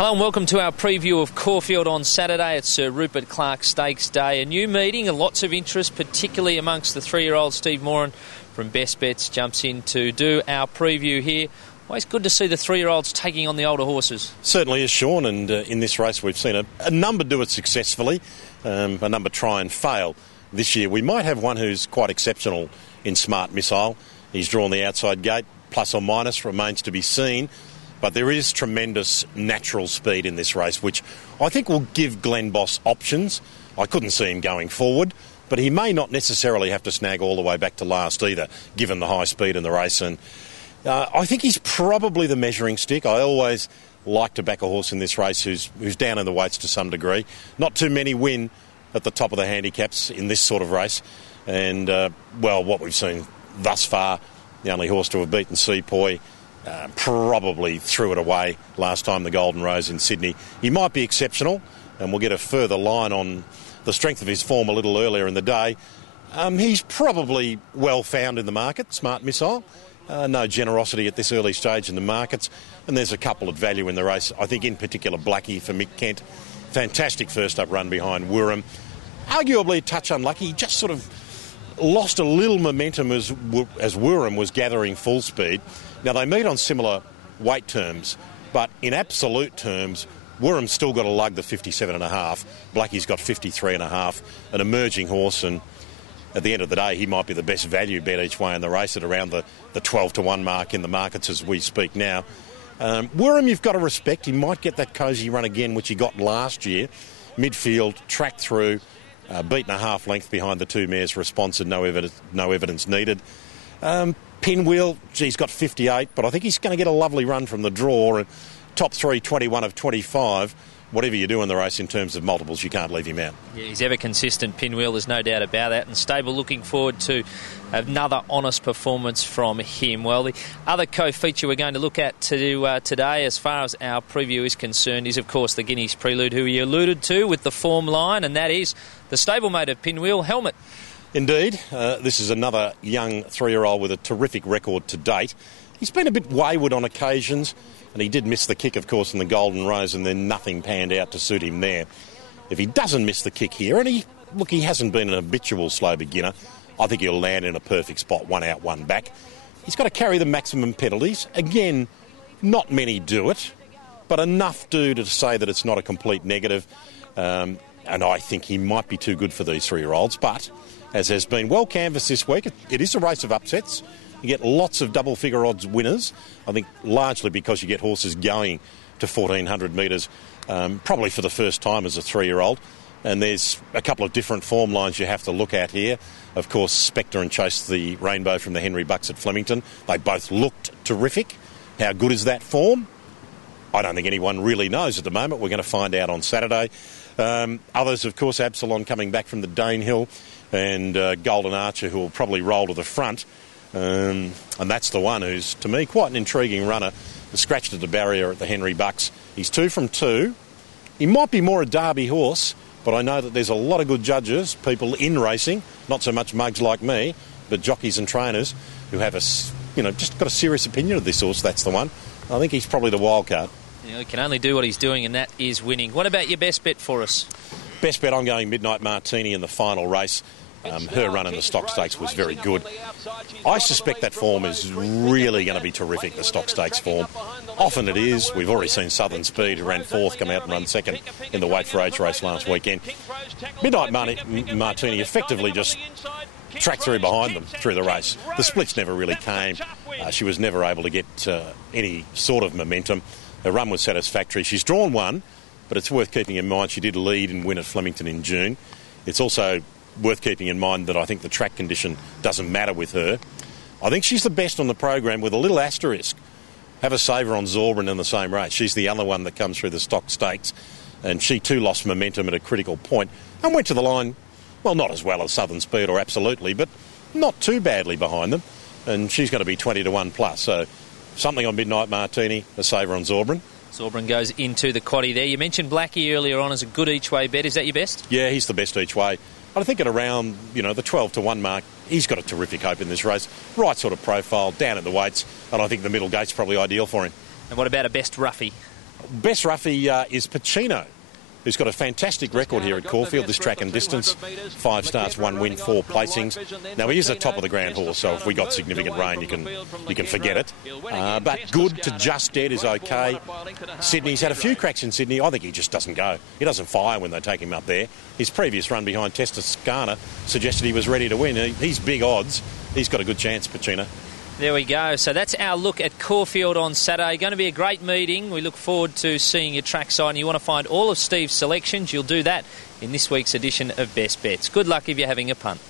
Hello and welcome to our preview of Caulfield on Saturday. It's Sir Rupert Clarke Stakes Day. A new meeting and lots of interest, particularly amongst the 3-year-old. Steve Moran from Best Bets jumps in to do our preview here. Always good to see the 3-year-olds taking on the older horses. Certainly is, Sean, and in this race we've seen a number do it successfully, a number try and fail. This year we might have one who's quite exceptional in Smart Missile. He's drawn the outside gate, plus or minus, remains to be seen. But there is tremendous natural speed in this race, which I think will give Glenn Boss options. I couldn't see him going forward, but he may not necessarily have to snag all the way back to last either, given the high speed in the race. And I think he's probably the measuring stick. I always like to back a horse in this race who's down in the weights to some degree. Not too many win at the top of the handicaps in this sort of race. And, well, what we've seen thus far, the only horse to have beaten Sepoy, probably threw it away last time, the Golden Rose in Sydney. He might be exceptional, and we'll get a further line on the strength of his form a little earlier in the day. He's probably well found in the market, Smart Missile. No generosity at this early stage in the markets, and there's a couple at value in the race. I think in particular Blackie for Mick Kent. Fantastic first up run behind Wirram. Arguably a touch unlucky. He just sort of lost a little momentum as Wirram was gathering full speed. Now, they meet on similar weight terms, but in absolute terms, Wirram's still got to lug the 57.5. Blackie's got 53.5, an emerging horse, and at the end of the day, he might be the best value bet each way in the race at around the 12-1 mark in the markets as we speak now. Wirram, you've got to respect. He might get that cosy run again, which he got last year. Midfield, tracked through, beaten a half length behind the two mares, responsive, no evidence needed. Pinwheel, he's got 58, but I think he's going to get a lovely run from the draw. And top three, 21 of 25. Whatever you do in the race in terms of multiples, you can't leave him out. Yeah, he's ever consistent, Pinwheel, there's no doubt about that. And Stable looking forward to another honest performance from him. Well, the other co-feature we're going to look at today, as far as our preview is concerned, is, of course, the Guineas Prelude, who he alluded to with the form line, and that is the stablemate of Pinwheel, Helmet. Indeed. This is another young 3-year-old with a terrific record to date. He's been a bit wayward on occasions, and he did miss the kick, of course, in the Golden Rose, and then nothing panned out to suit him there. If he doesn't miss the kick here, and he hasn't been an habitual slow beginner, I think he'll land in a perfect spot, one out, one back. He's got to carry the maximum penalties. Again, not many do it, but enough do to say that it's not a complete negative. And I think he might be too good for these 3-year-olds, but as has been well canvassed this week, it is a race of upsets. You get lots of double-figure odds winners, I think largely because you get horses going to 1,400 metres, probably for the first time as a 3-year-old. And there's a couple of different form lines you have to look at here. Of course, Spectre and Chase the Rainbow from the Henry Bucks at Flemington. They both looked terrific. How good is that form? I don't think anyone really knows at the moment. We're going to find out on Saturday. Others, of course, Absalon coming back from the Danehill, and Golden Archer, who will probably roll to the front. And that's the one who's, to me, quite an intriguing runner. Scratched at the barrier at the Henry Bucks. He's 2 from 2. He might be more a Derby horse, but I know that there's a lot of good judges, people in racing, not so much mugs like me, but jockeys and trainers who have just got a serious opinion of this horse. That's the one. I think he's probably the wild card. Yeah, he can only do what he's doing, and that is winning. What about your best bet for us? Best bet, I'm going Midnight Martini in the final race. Her run in the Stock Stakes was very good. I suspect that form is really going to be terrific, the Stock Stakes form. Often it is. We've already seen Southern Speed, who ran 4th, come out and run 2nd in the Weight for Age race last weekend. Midnight Martini effectively just tracked through behind them through the race. The splits never really came. She was never able to get any sort of momentum. Her run was satisfactory. She's drawn one, but it's worth keeping in mind she did lead and win at Flemington in June. It's also worth keeping in mind that I think the track condition doesn't matter with her. I think she's the best on the program with a little asterisk. Have a saver on Zorbran in the same race. She's the other one that comes through the Stock Stakes, and she too lost momentum at a critical point and went to the line, well, not as well as Southern Speed or Absolutely, but not too badly behind them, and she's going to be 20-1 plus. So something on Midnight Martini, a saver on Zorbran. Zorbran goes into the quaddie there. You mentioned Blackie earlier on as a good each-way bet. Is that your best? Yeah, he's the best each way. I think at around, the 12-1 mark, he's got a terrific hope in this race. Right sort of profile, down at the weights, and I think the middle gate's probably ideal for him. And what about a Best Roughie? Best roughie is Pacino, who's got a fantastic record here at Caulfield, this track and distance. 5 starts, 1 win, 4 placings. Now, he is a top of the ground horse, so if we got significant rain, you can forget it. But good to just dead is okay. Sydney's had a few cracks in Sydney. I think he just doesn't go. He doesn't fire when they take him up there. His previous run behind Testascana suggested he was ready to win. He's big odds. He's got a good chance, Pacino. There we go. So that's our look at Caulfield on Saturday. Going to be a great meeting. We look forward to seeing your trackside. And you want to find all of Steve's selections, you'll do that in this week's edition of Best Bets. Good luck if you're having a punt.